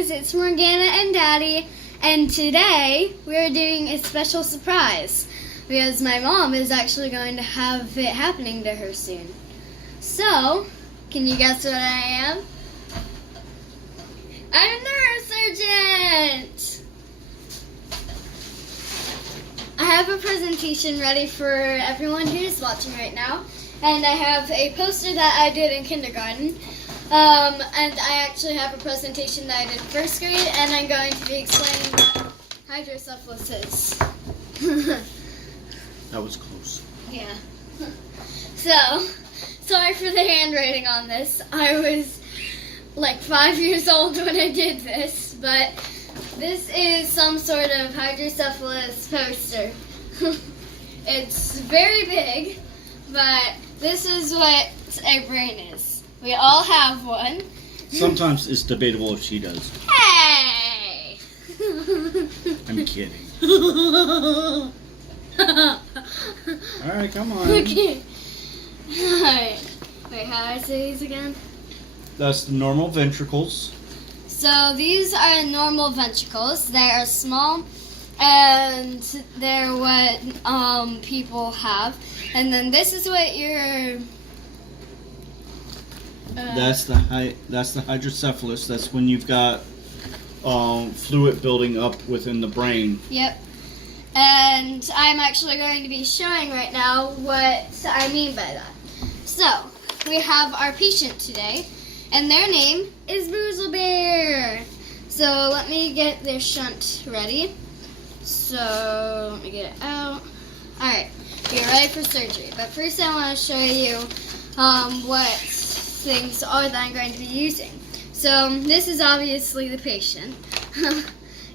guys, it's Morgana and Daddy, and today we're doing a special surprise because my mom is actually going to have it happening to her soon. So, can you guess what I am? I'm a neurosurgeon! I have a presentation ready for everyone who's watching right now, and I have a poster that I did in kindergarten. And I actually have a presentation that I did in first grade, and I'm going to be explaining what hydrocephalus is. That was close. Yeah. So, sorry for the handwriting on this. I was like 5 years old when I did this, but this is some sort of hydrocephalus poster. It's very big, but this is what a brain is. We all have one. Sometimes it's debatable if she does. Hey! I'm kidding. Alright, come on. Okay. Alright. Wait, how do I say these again? That's the normal ventricles. So these are normal ventricles. They are small, and they're what people have. And then this is what your That's the hydrocephalus. That's when you've got fluid building up within the brain. Yep. And I'm actually going to be showing right now what I mean by that. So, we have our patient today, and their name is Boozle Bear. So, let me get their shunt ready. So, let me get it out. Alright, we're ready for surgery. But first I want to show you what things are that I'm going to be using. So this is obviously the patient. And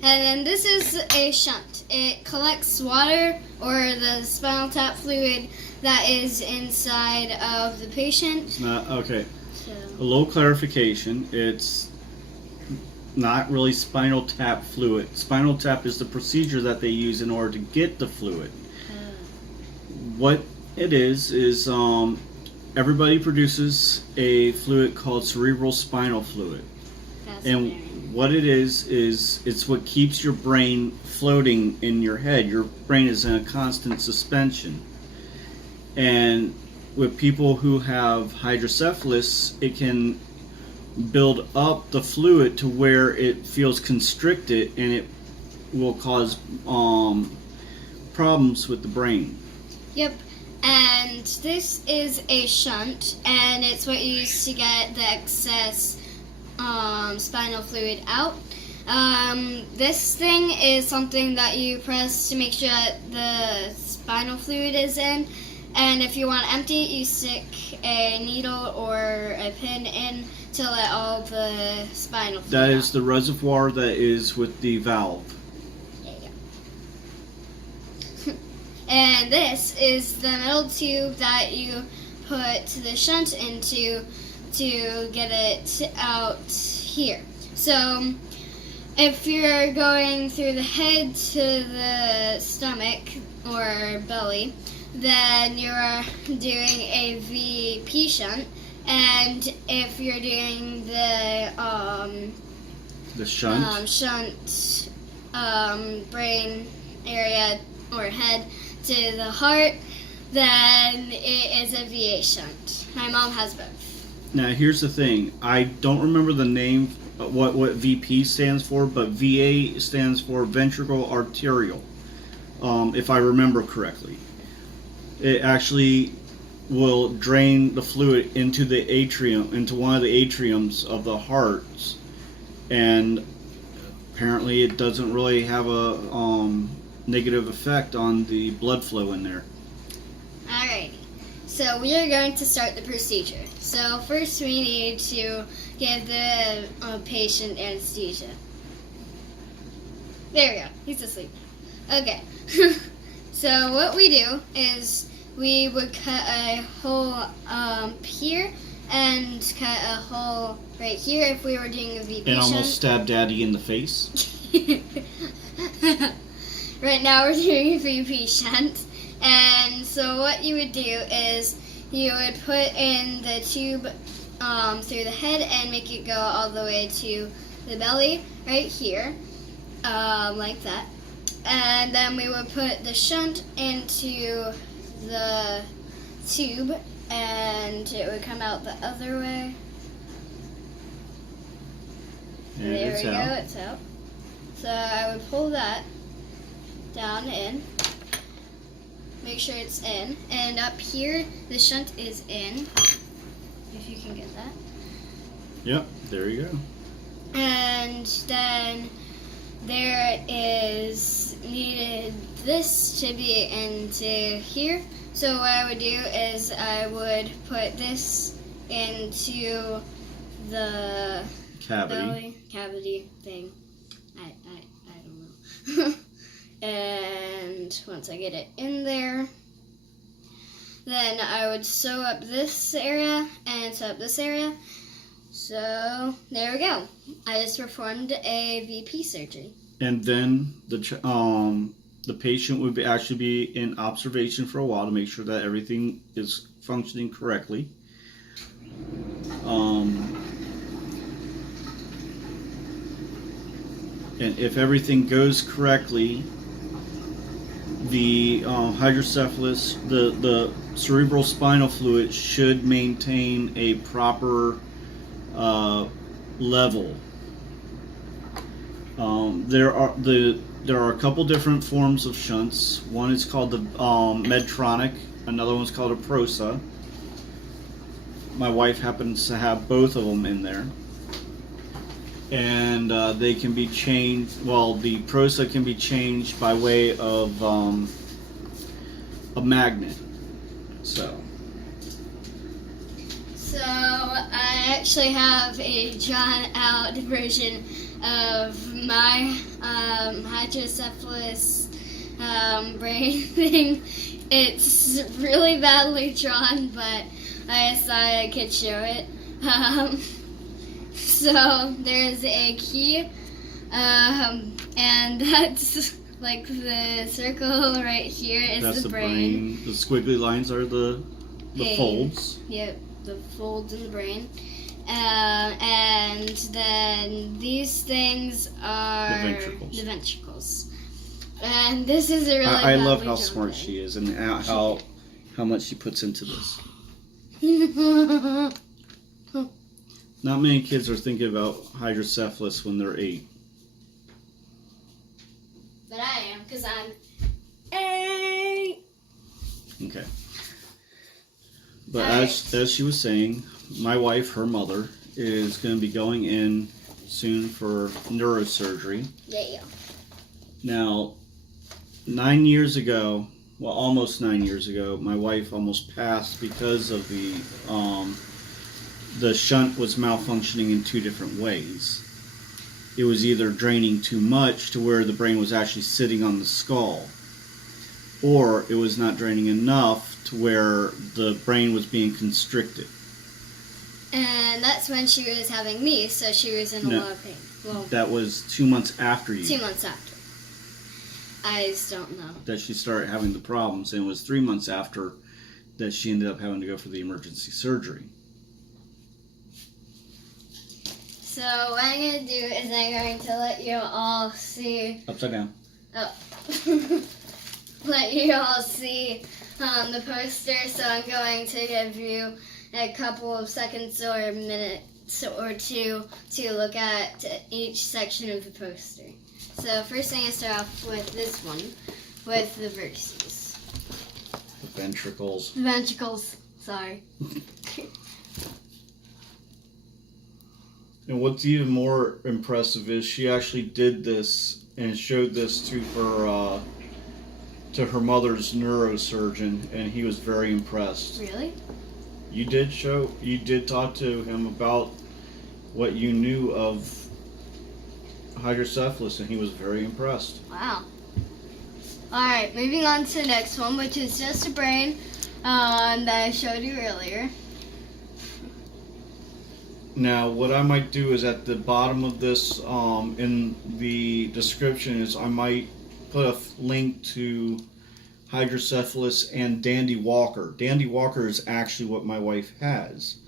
then this is a shunt. It collects water or the spinal tap fluid that is inside of the patient. It's not, okay. So, A little clarification. It's not really spinal tap fluid. Spinal tap is the procedure that they use in order to get the fluid. What it is everybody produces a fluid called cerebral spinal fluid. And what it is it's what keeps your brain floating in your head. Your brain is in a constant suspension. And with people who have hydrocephalus, it can build up the fluid to where it feels constricted, and it will cause problems with the brain. Yep. And this is a shunt, and it's what you use to get the excess spinal fluid out. This thing is something that you press to make sure that the spinal fluid is in, and if you want to empty it, you stick a needle or a pin in to let all the spinal fluid That out. is the reservoir that is with the valve. And this is the metal tube that you put the shunt into to get it out here. So if you're going through the head to the stomach or belly, then you're doing a VP shunt. And if you're doing the shunt, brain area or head to the heart, then it is a VA shunt. My mom has both. Now here's the thing. I don't remember the name, what VP stands for, but VA stands for ventricle arterial, if I remember correctly. It actually will drain the fluid into the atrium, into one of the atriums of the hearts, and apparently it doesn't really have a negative effect on the blood flow in there. Alright, so we are going to start the procedure. So first we need to give the patient anesthesia. There we go, he's asleep. Okay, so what we do is we would cut a hole here and cut a hole right here if we were doing a VP And shunt. almost stab Daddy in the face. Right now we're doing a VP shunt, and so what you would do is you would put in the tube through the head and make it go all the way to the belly right here, like that. And then we would put the shunt into the tube, and it would come out the other way. And There it's we out. go, it's out. So I would pull that down in, make sure it's in, and up here the shunt is in, if you can get that. Yep, there you go. And then there is needed this to be into here. So what I would do is I would put this into the belly cavity thing. I don't know. And once I get it in there, then I would sew up this area and sew up this area. So there we go. I just performed a VP surgery. And then the patient would actually be in observation for a while to make sure that everything is functioning correctly. And if everything goes correctly, the hydrocephalus, the cerebral spinal fluid should maintain a proper level. There are a couple different forms of shunts. One is called the Medtronic. Another one's called a Prosa. My wife happens to have both of them in there, and they can be changed. Well, the Prosa can be changed by way of a magnet. So I actually have a drawn out version of my hydrocephalus brain thing. It's really badly drawn, but I thought I could show it. So there's a key, and that's like the circle right here is that's the brain. The squiggly lines are the folds. Yep, the folds in the brain. And then these things are The ventricles. And this is a really I love how badly smart drawn she is and how much she puts into this. thing. Not many kids are thinking about hydrocephalus when they're 8. But I am, because I'm 8. Okay. But as she was saying, my wife, her mother, is going to be going in soon for neurosurgery. Yeah. Now, 9 years ago, well, almost 9 years ago, my wife almost passed because of the shunt was malfunctioning in 2 different ways. It was either draining too much to where the brain was actually sitting on the skull, or it was not draining enough to where the brain was being constricted. And that's when she was having me, so she was in a lot of pain. Well, that was 2 months after you. 2 months after. I just don't know. That she started having the problems, and it was 3 months after that she ended up having to go for the emergency surgery. So what I'm going to do is I'm going to let you all see... Upside down. Oh. Let you all see the poster, so I'm going to give you a couple of seconds or a minute or two to look at each section of the poster. So first thing I start off with this one, with the vertices. The ventricles. Ventricles, sorry. And what's even more impressive is she actually did this and showed this to her mother's neurosurgeon, and he was very impressed. Really? You did talk to him about what you knew of hydrocephalus, and he was very impressed. Wow. Alright, moving on to the next one, which is just a brain that I showed you earlier. Now, what I might do is at the bottom of this, in the description, is I might put a link to hydrocephalus and Dandy Walker. Dandy Walker is actually what my wife has,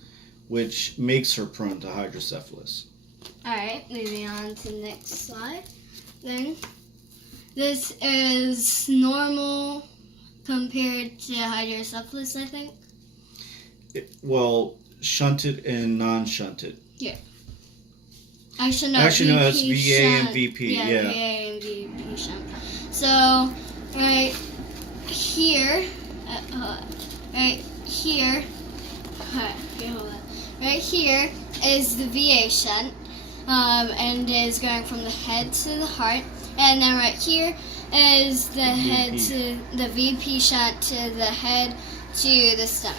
which makes her prone to hydrocephalus. Alright, moving on to the next slide. Then, this is normal compared to hydrocephalus, I think. Well, shunted and non-shunted. Yeah. Actually, no, it's VA shunt. and VP. Yeah. VA and VP shunt. So, right here, right here is the VA shunt, and is going from the head to the heart, and then right here is the head to the VP shunt to the head to the stomach.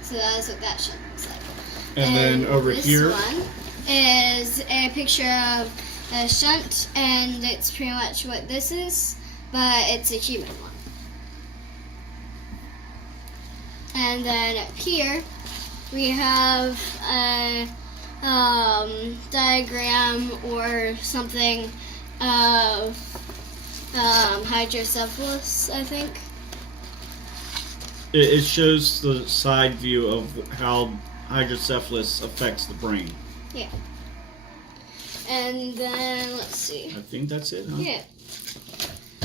So that's what that shunt looks like. And then over here, this one is a picture of a shunt, and it's pretty much what this is, but it's a human one. And then up here, we have a diagram or something of hydrocephalus, I think. it shows the side view of how hydrocephalus affects the brain. Yeah. And then, let's see. I think that's it, huh? Yeah.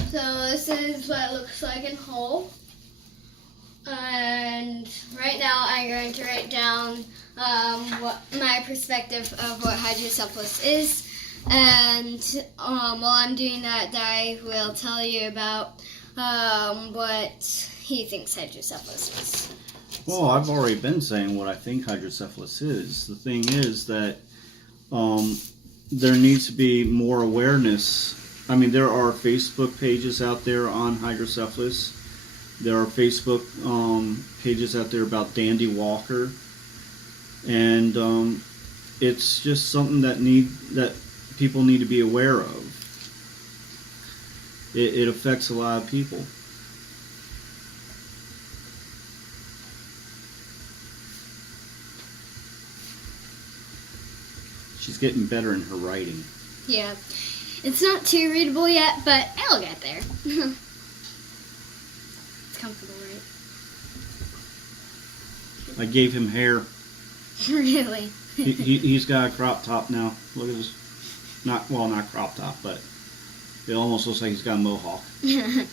So this is what it looks like in whole. And right now I'm going to write down what my perspective of what hydrocephalus is. And while I'm doing that, I will tell you about what he thinks hydrocephalus is. Well, I've already been saying what I think hydrocephalus is. The thing is that there needs to be more awareness. I mean, there are Facebook pages out there on hydrocephalus. There are Facebook pages out there about Dandy Walker. And it's just something that people need to be aware of. It affects a lot of people. She's getting better in her writing. Yeah. It's not too readable yet, but it'll get there. It's comfortable, right? I gave him hair. Really? He's got a crop top now. Look at this. Not crop top, but it almost looks like he's got a mohawk. Let's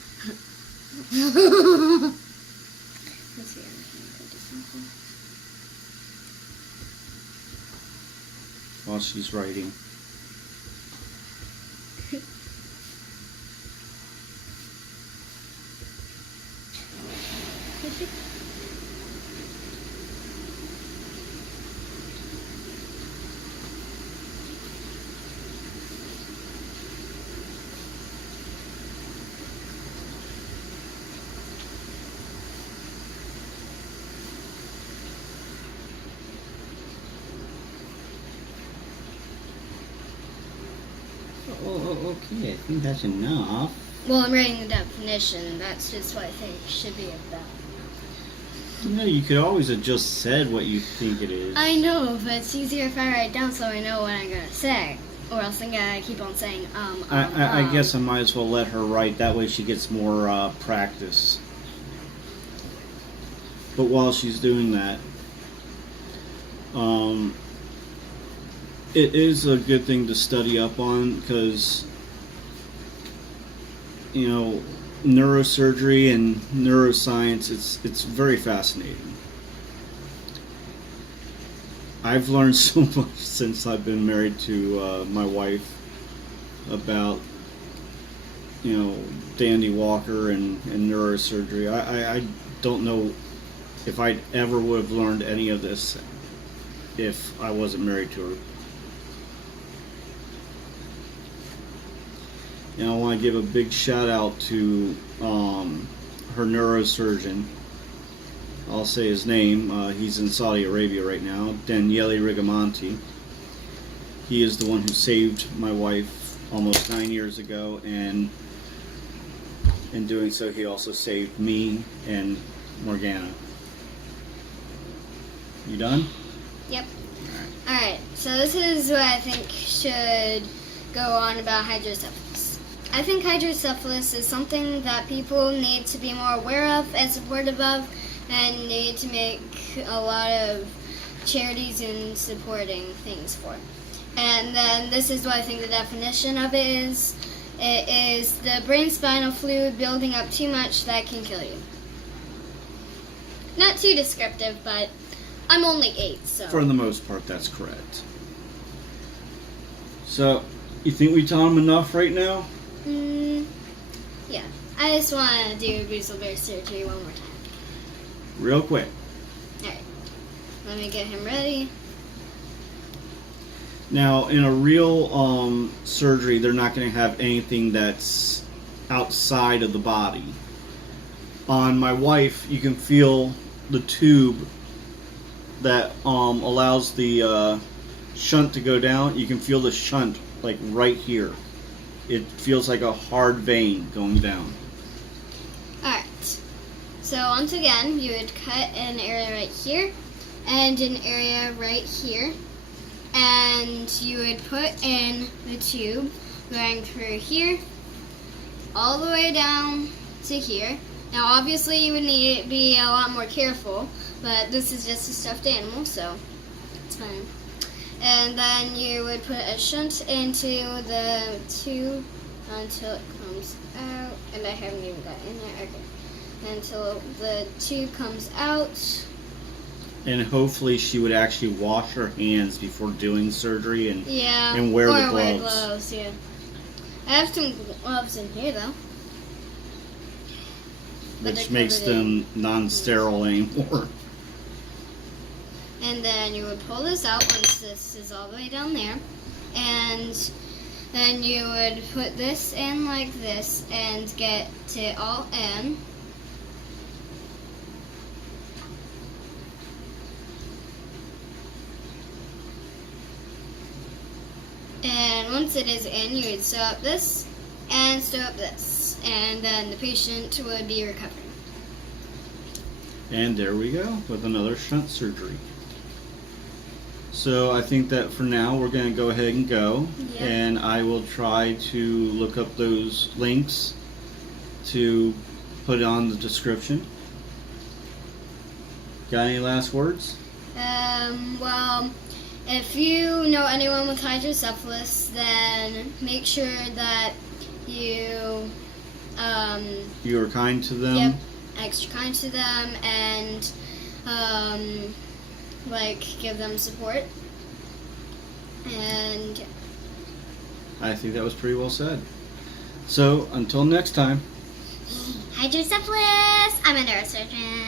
see. While she's writing. Oh, okay. I think that's enough. Well, I'm writing the definition. That's just what I think it should be about. No, you could always have just said what you think it is. I know, but it's easier if I write down so I know what I'm gonna say. Or else I'm gonna keep on saying, I guess I might as well let her write. That way she gets more practice. But while she's doing that, it is a good thing to study up on because, you know, neurosurgery and neuroscience, it's very fascinating. I've learned so much since I've been married to my wife about, you know, Dandy Walker and neurosurgery. I don't know if I ever would have learned any of this if I wasn't married to her. And I want to give a big shout out to her neurosurgeon. I'll say his name. He's in Saudi Arabia right now, Daniele Rigamonti. He is the one who saved my wife almost 9 years ago, and in doing so, he also saved me and Morgana. You done? Yep. Alright, so this is what I think should go on about hydrocephalus. I think hydrocephalus is something that people need to be more aware of, as reported above, and need to make a lot of charities and supporting things for. And then this is what I think the definition of it is. It is the brain spinal fluid building up too much that can kill you. Not too descriptive, but I'm only 8, so. For the most part, that's correct. So, you think we taught him enough right now? Yeah. I just want to do Boozle Bear surgery one more time. Real quick. Alright. Let me get him ready. Now, in a real surgery, they're not going to have anything that's outside of the body. On my wife, you can feel the tube that allows the shunt to go down. You can feel the shunt like right here. It feels like a hard vein going down. Alright. So once again, you would cut an area right here and an area right here. And you would put in the tube going through here all the way down to here. Now obviously you would need to be a lot more careful, but this is just a stuffed animal, so it's fine. And then you would put a shunt into the tube until it comes out. And I haven't even got in there. Okay. Until the tube comes out. And hopefully she would actually wash her hands before doing surgery and wear the gloves. Wear gloves, yeah. I have some gloves in here though. Which makes them non-sterile anymore. And then you would pull this out once this is all the way down there. And then you would put this in like this and get it all in. And once it is in, you would sew up this and sew up this. And then the patient would be recovering. And there we go with another shunt surgery. So I think that for now we're going to go ahead and go. Yep. And I will try to look up those links to put on the description. Got any last words? Well, if you know anyone with hydrocephalus, then make sure that you You are kind to them. Yep, extra kind to them, and give them support. And I think that was pretty well said. So until next time. hydrocephalus, I'm a neurosurgeon.